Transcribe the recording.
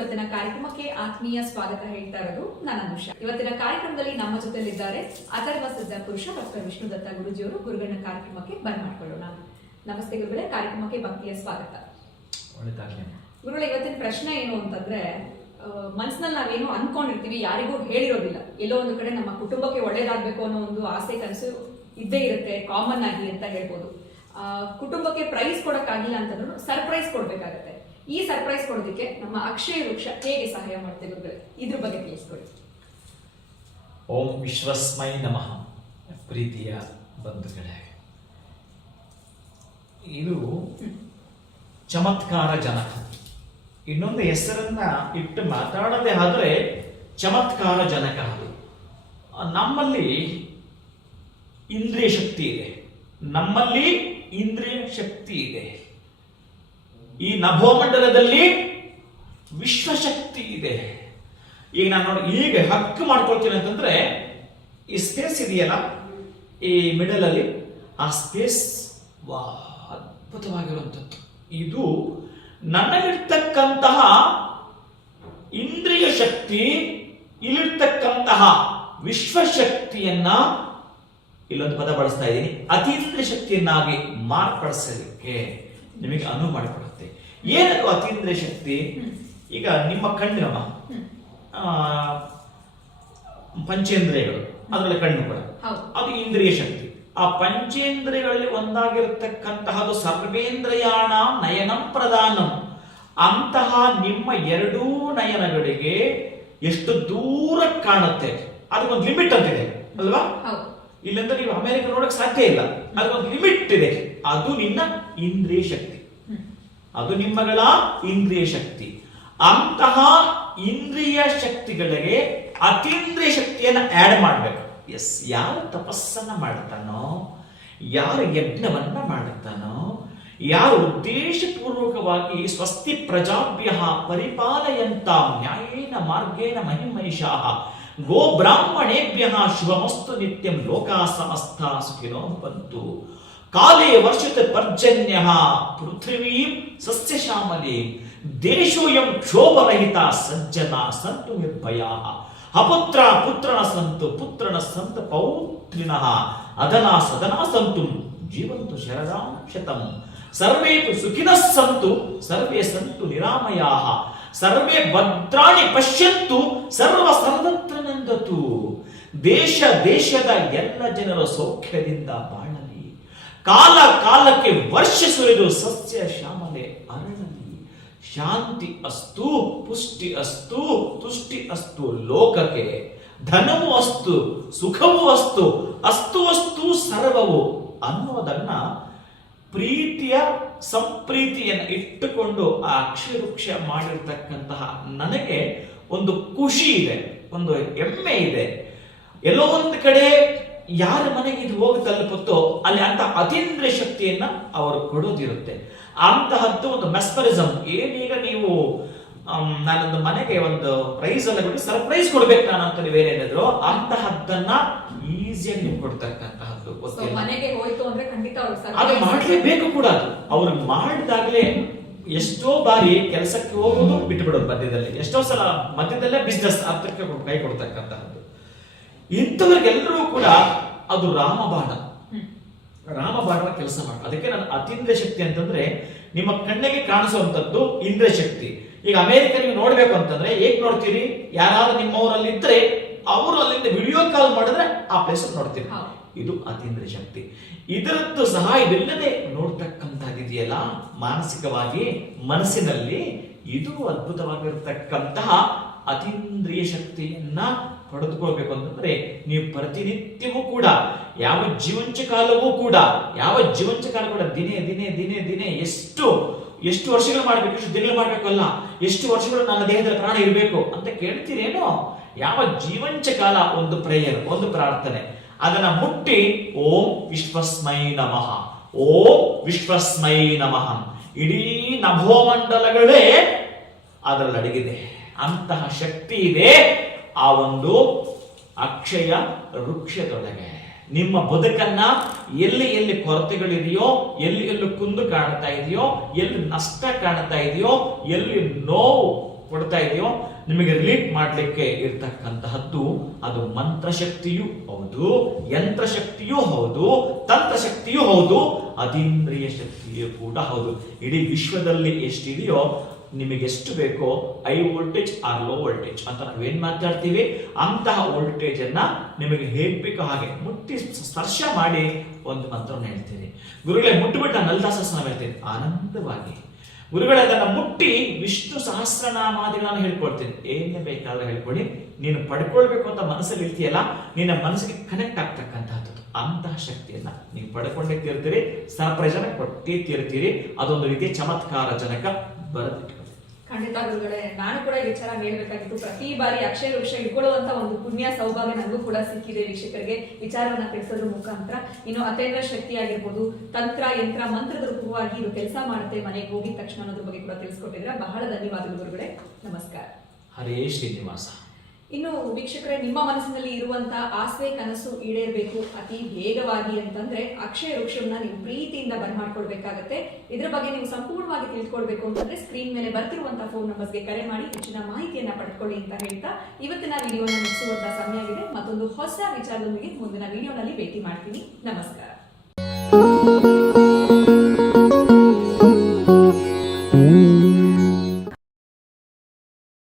ಇವತ್ತಿನ ಕಾರ್ಯಕ್ರಮಕ್ಕೆ ಆತ್ಮೀಯ ಸ್ವಾಗತ ಹೇಳ್ತಾ ಇರೋದು ನಾನು ಅನುಷಾ. ಇವತ್ತಿನ ಕಾರ್ಯಕ್ರಮದಲ್ಲಿ ನಮ್ಮ ಜೊತೆಲಿದ್ದಾರೆ ಅಥರ್ವ ಸಿದ್ಧ ಪುರುಷ ಡಾಕ್ಟರ್ ವಿಷ್ಣುದತ್ತ ಗುರುಜಿಯವರು. ಗುರುಗಳನ್ನ ಕಾರ್ಯಕ್ರಮಕ್ಕೆ ಬರ್ಮಾಡ್ಕೊಳ್ಳೋಣ. ನಮಸ್ತೆ ಗುರುಗಳೇ, ಕಾರ್ಯಕ್ರಮಕ್ಕೆ ಭಕ್ತಿಯ ಸ್ವಾಗತ. ಗುರುಗಳೇ, ಇವತ್ತಿನ ಪ್ರಶ್ನೆ ಏನು ಅಂತಂದ್ರೆ, ಮನಸ್ಸಿನಲ್ಲಿ ನಾವೇನು ಅನ್ಕೊಂಡಿರ್ತೀವಿ, ಯಾರಿಗೂ ಹೇಳಿರೋದಿಲ್ಲ. ಎಲ್ಲೋ ಒಂದು ಕಡೆ ನಮ್ಮ ಕುಟುಂಬಕ್ಕೆ ಒಳ್ಳೇದಾಗ್ಬೇಕು ಅನ್ನೋ ಒಂದು ಆಸೆ ಕನಸು ಇದ್ದೇ ಇರುತ್ತೆ, ಕಾಮನ್ ಆಗಿ ಅಂತ ಹೇಳ್ಬೋದು. ಕುಟುಂಬಕ್ಕೆ ಪ್ರೈಸ್ ಕೊಡಕ್ಕಾಗಿಲ್ಲ ಅಂತಂದ್ರೂ ಸರ್ಪ್ರೈಸ್ ಕೊಡ್ಬೇಕಾಗತ್ತೆ. ಈ ಸರ್ಪ್ರೈಸ್ ಕೊಡೋದಕ್ಕೆ ನಮ್ಮ ಅಕ್ಷಯ ವೃಕ್ಷ ಹೇಗೆ ಸಹಾಯ ಮಾಡುತ್ತೆ ಗುರುಗಳೇ? ಇದ್ರ ಬಗ್ಗೆ ತಿಳಿಸ್ಕೊಡಿ. ಓಂ ವಿಶ್ವಸ್ಮೈ ನಮಃ. ಪ್ರೀತಿಯ ಬಂಧುಗಳೇ, ಇದು ಚಮತ್ಕಾರ ಜನಕ. ಇನ್ನೊಂದು ಹೆಸರನ್ನ ಇಟ್ಟು ಮಾತಾಡದೆ ಆದ್ರೆ ಚಮತ್ಕಾರ ಜನಕ. ನಮ್ಮಲ್ಲಿ ಇಂದ್ರಿಯ ಶಕ್ತಿ ಇದೆ, ನಮ್ಮಲ್ಲಿ ಇಂದ್ರಿಯ ಶಕ್ತಿ ಇದೆ. ಈ ನಭೋಮಂಡಲದಲ್ಲಿ ವಿಶ್ವಶಕ್ತಿ ಇದೆ. ಈಗ ನಾನು ನೋಡಿ, ಈಗ ಹಕ್ಕು ಮಾಡ್ಕೊಳ್ತೀನಿ ಅಂತಂದ್ರೆ, ಈ ಸ್ಪೇಸ್ ಇದೆಯಲ್ಲ ಈ ಮಿಡಲ್ ಅಲ್ಲಿ, ಆ ಸ್ಪೇಸ್ ಅದ್ಭುತವಾಗಿರುವಂಥದ್ದು. ಇದು ನನ್ನಲ್ಲಿರ್ತಕ್ಕಂತಹ ಇಂದ್ರಿಯ ಶಕ್ತಿ, ಇಲ್ಲಿರ್ತಕ್ಕಂತಹ ವಿಶ್ವಶಕ್ತಿಯನ್ನ, ಇಲ್ಲೊಂದು ಪದ ಬಳಸ್ತಾ ಇದ್ದೀನಿ, ಅತೀಂದ್ರಿಯ ಶಕ್ತಿಯನ್ನಾಗಿ ಮಾರ್ಪಡಿಸಲಿಕ್ಕೆ ನಿಮಗೆ ಅನುವು ಮಾಡಿಕೊಡುತ್ತೆ. ಏನದು ಅತೀಂದ್ರಿಯ ಶಕ್ತಿ? ಈಗ ನಿಮ್ಮ ಕಣ್ಣು, ಪಂಚೇಂದ್ರಿಯಗಳು, ಅದರಲ್ಲಿ ಕಣ್ಣು ಕೂಡ ಅದು ಇಂದ್ರಿಯ ಶಕ್ತಿ. ಆ ಪಂಚೇಂದ್ರಿಯಗಳಲ್ಲಿ ಒಂದಾಗಿರತಕ್ಕಂತಹದ್ದು ಸರ್ವೇಂದ್ರಿಯಾಣ ನಯನಂ ಪ್ರಧಾನಂ. ಅಂತಹ ನಿಮ್ಮ ಎರಡೂ ನಯನಗಳಿಗೆ ಎಷ್ಟು ದೂರ ಕಾಣುತ್ತೆ, ಅದಕ್ಕೊಂದು ಲಿಮಿಟ್ ಅಂತಿದೆ ಅಲ್ವಾ? ಇಲ್ಲಂದ್ರೆ ನೀವು ಅಮೆರಿಕ ನೋಡಕ್ ಸಾಧ್ಯ ಇಲ್ಲ, ಅದಕ್ಕೊಂದು ಲಿಮಿಟ್ ಇದೆ. ಅದು ನಿನ್ನ ಇಂದ್ರಿಯ ಶಕ್ತಿ, ಅದು ನಿಮ್ಮಗಳ ಇಂದ್ರಿಯ ಶಕ್ತಿ. ಅಂತಹ ಇಂದ್ರಿಯ ಶಕ್ತಿಗಳಿಗೆ ಅತೀಂದ್ರಿಯ ಶಕ್ತಿಯನ್ನು ಆಡ್ ಮಾಡಬೇಕು. ಎಸ್, ಯಾರು ತಪಸ್ಸನ್ನ ಮಾಡುತ್ತಾನೋ, ಯಾರು ಯಜ್ಞವನ್ನ ಮಾಡುತ್ತಾನೋ, ಯಾರು ಉದ್ದೇಶಪೂರ್ವಕವಾಗಿ ಸ್ವಸ್ತಿ ಪ್ರಜಾಭ್ಯ ಪರಿಪಾಲಯಂತ ನ್ಯಾಯೇನ ಮಾರ್ಗೇಣ ಮಹಿಮೈಷಾಃ ಗೋ ಬ್ರಾಹ್ಮಣೇಭ್ಯ ಶುಭಮಸ್ತು ನಿತ್ಯಂ ಲೋಕಾ ಸಮಸ್ತಾ ಸುಖಿನೋ ಭವಂತು ಕಾಲೇ ವರ್ಷತೆ ಪರ್ಜನ್ಯ ಪೃಥ್ವೀಂ ಸಸ್ಯ ಶ್ಯಾಮಲೇ ದೇಶೋಯಂ ಕ್ಷೋಭರಹಿತ ಸಜ್ಜನ ಸಂತು ನಿರ್ಭಯಾಃ ಅಪುತ್ರ ಪುತ್ರನ ಸಂತು ಪುತ್ರನ ಸಂತ ಪೌತ್ರಿನಃ ಅದನಾ ಸದನಾ ಸಂತು ಜೀವಂತು ಶರದಾಂ ಶತಂ ಸರ್ವೇ ಸುಖಿನಃ ಸಂತು ಸರ್ವೇ ಸಂತು ನಿರಾಮಯಾಃ ಸರ್ವೇ ಭದ್ರಾಣಿ ಪಶ್ಯಂತು ಸರ್ವ ಸರ್ವತ್ರ ನಂದತು. ದೇಶ ದೇಶದ ಎಲ್ಲ ಜನರು ಸೌಖ್ಯದಿಂದ ಬಾಳಲಿ, ಕಾಲ ಕಾಲಕ್ಕೆ ವರ್ಷ ಸುರಿದು ಸಸ್ಯ ಶ್ಯಾಮಲೆ ಅರಳಲಿ. ಶಾಂತಿ ಅಸ್ತು, ಪುಷ್ಟಿ ಅಸ್ತು, ತುಷ್ಟಿ ಅಸ್ತು ಲೋಕಕ್ಕೆ. ಧನವೂ ಅಸ್ತು, ಸುಖವೂ ಅಸ್ತು, ಅಸ್ತು ಅಸ್ತು ಸರ್ವವು ಅನ್ನೋದನ್ನ ಪ್ರೀತಿಯ ಸಂಪ್ರೀತಿಯನ್ನು ಇಟ್ಟುಕೊಂಡು ಆ ಅಕ್ಷರವೃಕ್ಷ ಮಾಡಿರ್ತಕ್ಕಂತಹ ನನಗೆ ಒಂದು ಖುಷಿ ಇದೆ, ಒಂದು ಹೆಮ್ಮೆ ಇದೆ. ಎಲ್ಲೋ ಒಂದು ಕಡೆ ಯಾರ ಮನೆಗೆ ಇದು ಹೋಗಿ ತಲುಪುತ್ತೋ ಅಲ್ಲಿ ಅಂತ ಅತೀಂದ್ರಿಯ ಶಕ್ತಿಯನ್ನ ಅವರು ಕೊಡೋದಿರುತ್ತೆ. ಅಂತಹದ್ದು ಒಂದು ಮೆಸ್ಪರಿಸಮ್. ಏನೀಗ ನೀವು ನಾನೊಂದು ಮನೆಗೆ ಒಂದು ಪ್ರೈಸ್ ಎಲ್ಲ ಕೊಟ್ಟು ಸರ್ಪ್ರೈಸ್ ಕೊಡ್ಬೇಕು ನಾನು ಅಂತ ನೀವೇನೇನಿದ್ರು ಅಂತಹದ್ದನ್ನ ಈಸಿಯಾಗಿ ನೀವು ಕೊಡ್ತಕ್ಕಂತಹದ್ದು. ಮನೆಗೆ ಹೋಯ್ತು ಅಂದ್ರೆ ಖಂಡಿತ ಅದು ಮಾಡ್ಲೇಬೇಕು ಕೂಡ. ಅದು ಅವ್ರು ಮಾಡಿದಾಗ್ಲೇ ಎಷ್ಟೋ ಬಾರಿ ಕೆಲಸಕ್ಕೆ ಹೋಗೋದು ಬಿಟ್ಟು ಬಿಡೋದು, ಮಧ್ಯದಲ್ಲಿ ಎಷ್ಟೋ ಸಲ ಮಧ್ಯದಲ್ಲೇ ಬಿಸ್ನೆಸ್ ಅರ್ಥಕ್ಕೆ ಕೈ ಕೊಡ್ತಕ್ಕಂತಹದ್ದು. ಇಂಥವ್ರಿಗೆಲ್ಲರೂ ಕೂಡ ಅದು ರಾಮಬಾಣ ಕೆಲಸ ಮಾಡ. ಅದಕ್ಕೆ ನಾನು ಅತೀಂದ್ರಿಯ ಶಕ್ತಿ ಅಂತಂದ್ರೆ ನಿಮ್ಮ ಕಣ್ಣಿಗೆ ಕಾಣಿಸುವಂತದ್ದು ಇಂದ್ರಿಯ ಶಕ್ತಿ. ಈಗ ಅಮೆರಿಕ ನೀವು ನೋಡ್ಬೇಕು ಅಂತಂದ್ರೆ ಹೇಗ್ ನೋಡ್ತೀರಿ? ಯಾರಾದ್ರೂ ನಿಮ್ಮವರಲ್ಲಿ ಇದ್ರೆ ಅವರು ಅಲ್ಲಿಂದ ವಿಡಿಯೋ ಕಾಲ್ ಮಾಡಿದ್ರೆ ಆ ಪ್ಲೇಸ್ ನೋಡ್ತೀರಿ. ಇದು ಅತೀಂದ್ರಿಯ ಶಕ್ತಿ. ಇದರದ್ದು ಸಹಾಯವಿಲ್ಲದೆ ನೋಡ್ತಕ್ಕಂಥದ್ದಿದೆಯಲ್ಲ ಮಾನಸಿಕವಾಗಿ, ಮನಸ್ಸಿನಲ್ಲಿ, ಇದು ಅದ್ಭುತವಾಗಿರ್ತಕ್ಕಂತಹ ಅತೀಂದ್ರಿಯ ಶಕ್ತಿಯನ್ನ ಪಡೆದುಕೊಳ್ಬೇಕು ಅಂತಂದ್ರೆ ನೀವು ಪ್ರತಿನಿತ್ಯವೂ ಕೂಡ ಯಾವ ಜೀವಂಚ ಕಾಲವೂ ಕೂಡ ದಿನೇ ದಿನೇ ದಿನೇ ದಿನೇ ಎಷ್ಟು ವರ್ಷಗಳು ಮಾಡ್ಬೇಕು, ಎಷ್ಟು ದಿನಗಳು ಮಾಡ್ಬೇಕಲ್ಲ, ಎಷ್ಟು ವರ್ಷಗಳು ನನ್ನ ದೇಹದಲ್ಲಿ ಪ್ರಾಣ ಇರಬೇಕು ಅಂತ ಕೇಳ್ತೀರೇನೋ? ಯಾವ ಜೀವಂಚ ಕಾಲ ಒಂದು ಪ್ರೇಯರ್, ಒಂದು ಪ್ರಾರ್ಥನೆ, ಅದನ್ನ ಮುಟ್ಟಿ ಓಂ ವಿಶ್ವಸ್ಮೈ ನಮಃ, ಓಂ ವಿಶ್ವಸ್ಮೈ ನಮಃ, ಇಡೀ ನಭೋಮಂಡಲಗಳೇ ಅದರಲ್ಲಿ ಅಡಗಿದೆ. ಅಂತಹ ಶಕ್ತಿ ಇದೆ ಆ ಒಂದು ಅಕ್ಷಯ ವೃಕ್ಷದೊಳಗೆ. ನಿಮ್ಮ ಬದುಕನ್ನ ಎಲ್ಲಿ ಎಲ್ಲಿ ಕೊರತೆಗಳಿದೆಯೋ, ಎಲ್ಲಿ ಎಲ್ಲಿ ಕುಂದು ಕಾಣ್ತಾ ಇದೆಯೋ, ಎಲ್ಲಿ ನಷ್ಟ ಕಾಣ್ತಾ ಇದೆಯೋ, ಎಲ್ಲಿ ನೋವು ಕೊಡ್ತಾ ಇದೆಯೋ ನಿಮಗೆ ರಿಲೀಟ್ ಮಾಡ್ಲಿಕ್ಕೆ ಇರ್ತಕ್ಕಂತಹದ್ದು ಅದು ಮಂತ್ರಶಕ್ತಿಯೂ ಹೌದು, ಯಂತ್ರಶಕ್ತಿಯೂ ಹೌದು, ತಂತ್ರಶಕ್ತಿಯೂ ಹೌದು, ಅತೀಂದ್ರಿಯ ಶಕ್ತಿಯೂ ಕೂಡ ಹೌದು. ಇಡೀ ವಿಶ್ವದಲ್ಲಿ ಎಷ್ಟಿದೆಯೋ ನಿಮಗೆ ಎಷ್ಟು ಬೇಕೋ high voltage or low voltage ಅಂತ ನಾವೇನ್ ಮಾತಾಡ್ತೀವಿ, ಅಂತಹ ವೋಲ್ಟೇಜ್ ಅನ್ನ ನಿಮಗೆ ಹೇಗ್ ಬೇಕೋ ಹಾಗೆ ಮುಟ್ಟಿ ಸ್ಪರ್ಶ ಮಾಡಿ ಒಂದು ಮಂತ್ರವನ್ನು ಹೇಳ್ತೀರಿ. ಗುರುಗಳೇ ಮುಟ್ಟುಬಿಟ್ಟು ನಾನು ಲಲಿತಾಸಹಸ್ರನಾಮ ಹೇಳ್ತೀನಿ ಆನಂದವಾಗಿ. ಗುರುಗಳೇ ಅದನ್ನ ಮುಟ್ಟಿ ವಿಷ್ಣು ಸಹಸ್ರನಾಮಾದಿಗಳನ್ನು ಹೇಳ್ಕೊಳ್ತೀನಿ. ಏನೇ ಬೇಕಾದ್ರೆ ಹೇಳ್ಕೊಳ್ಳಿ, ನೀನು ಪಡ್ಕೊಳ್ಬೇಕು ಅಂತ ಮನಸ್ಸಲ್ಲಿ ಇರ್ತೀಯಲ್ಲ, ನಿನ್ನ ಮನಸ್ಸಿಗೆ ಕನೆಕ್ಟ್ ಆಗ್ತಕ್ಕಂತಹದ್ದು ಅಂತಹ ಶಕ್ತಿಯನ್ನ ನೀವು ಪಡ್ಕೊಂಡೇ ತೀರ್ತೀರಿ, ಪ್ರಯೋಜನ ಕೊಟ್ಟೇ ತೀರ್ತೀರಿ. ಅದೊಂದು ರೀತಿಯ ಚಮತ್ಕಾರ ಜನಕ. ಬರೆದಿಟ್ಟು ಖಂಡಿತ ಗುರುಗಳೇ, ನಾನು ಕೂಡ ಈ ವಿಚಾರ ಹೇಳ್ಬೇಕಾಗಿತ್ತು. ಪ್ರತಿ ಬಾರಿ ಅಕ್ಷಯ ವೃಕ್ಷ ಇಟ್ಕೊಳ್ಳುವಂತ ಒಂದು ಪುಣ್ಯ ಸೌಭಾಗ್ಯ ನನಗೂ ಕೂಡ ಸಿಕ್ಕಿದೆ. ವೀಕ್ಷಕರಿಗೆ ವಿಚಾರವನ್ನ ತಿಳಿಸೋದ್ರ ಮುಖಾಂತರ ಇನ್ನು ಅತೇಂದ್ರ ಶಕ್ತಿ ಆಗಿರ್ಬೋದು, ತಂತ್ರ ಯಂತ್ರ ಮಂತ್ರದ ರೂಪವಾಗಿ ಇದು ಕೆಲಸ ಮಾಡುತ್ತೆ ಮನೆಗೆ ಹೋಗಿದ ತಕ್ಷಣ ಅನ್ನೋದ್ರ ಬಗ್ಗೆ ಕೂಡ ತಿಳಿಸ್ಕೊಟ್ಟಿದ್ರೆ ಬಹಳ ಧನ್ಯವಾದಗಳು ಗುರುಗಳೇ. ನಮಸ್ಕಾರ. ಹರೇ ಶ್ರೀನಿವಾಸ. ಇನ್ನು ವೀಕ್ಷಕರೇ, ನಿಮ್ಮ ಮನಸ್ಸಿನಲ್ಲಿ ಇರುವಂತಹ ಆಸೆ ಕನಸು ಈಡೇರಬೇಕು ಅತಿ ವೇಗವಾಗಿ ಅಂತಂದ್ರೆ ಅಕ್ಷಯ ವೃಕ್ಷವನ್ನ ನೀವು ಪ್ರೀತಿಯಿಂದ ಬರ್ಮಾಡ್ಕೊಳ್ಬೇಕಾಗತ್ತೆ. ಇದ್ರ ಬಗ್ಗೆ ನೀವು ಸಂಪೂರ್ಣವಾಗಿ ತಿಳ್ಕೊಳ್ಬೇಕು ಅಂತಂದ್ರೆ ಸ್ಕ್ರೀನ್ ಮೇಲೆ ಬರ್ತಿರುವಂತಹ ಫೋನ್ ನಂಬರ್ಸ್ಗೆ ಕರೆ ಮಾಡಿ ಹೆಚ್ಚಿನ ಮಾಹಿತಿಯನ್ನ ಪಡ್ಕೊಳ್ಳಿ ಅಂತ ಹೇಳ್ತಾ ಇವತ್ತಿನ ವಿಡಿಯೋನ ಮುಗಿಸುವಂತಹ ಸಮಯ ಆಗಿದೆ. ಮತ್ತೊಂದು ಹೊಸ ವಿಚಾರದೊಂದಿಗೆ ಮುಂದಿನ ವಿಡಿಯೋನಲ್ಲಿ ಭೇಟಿ ಮಾಡ್ತೀನಿ. ನಮಸ್ಕಾರ.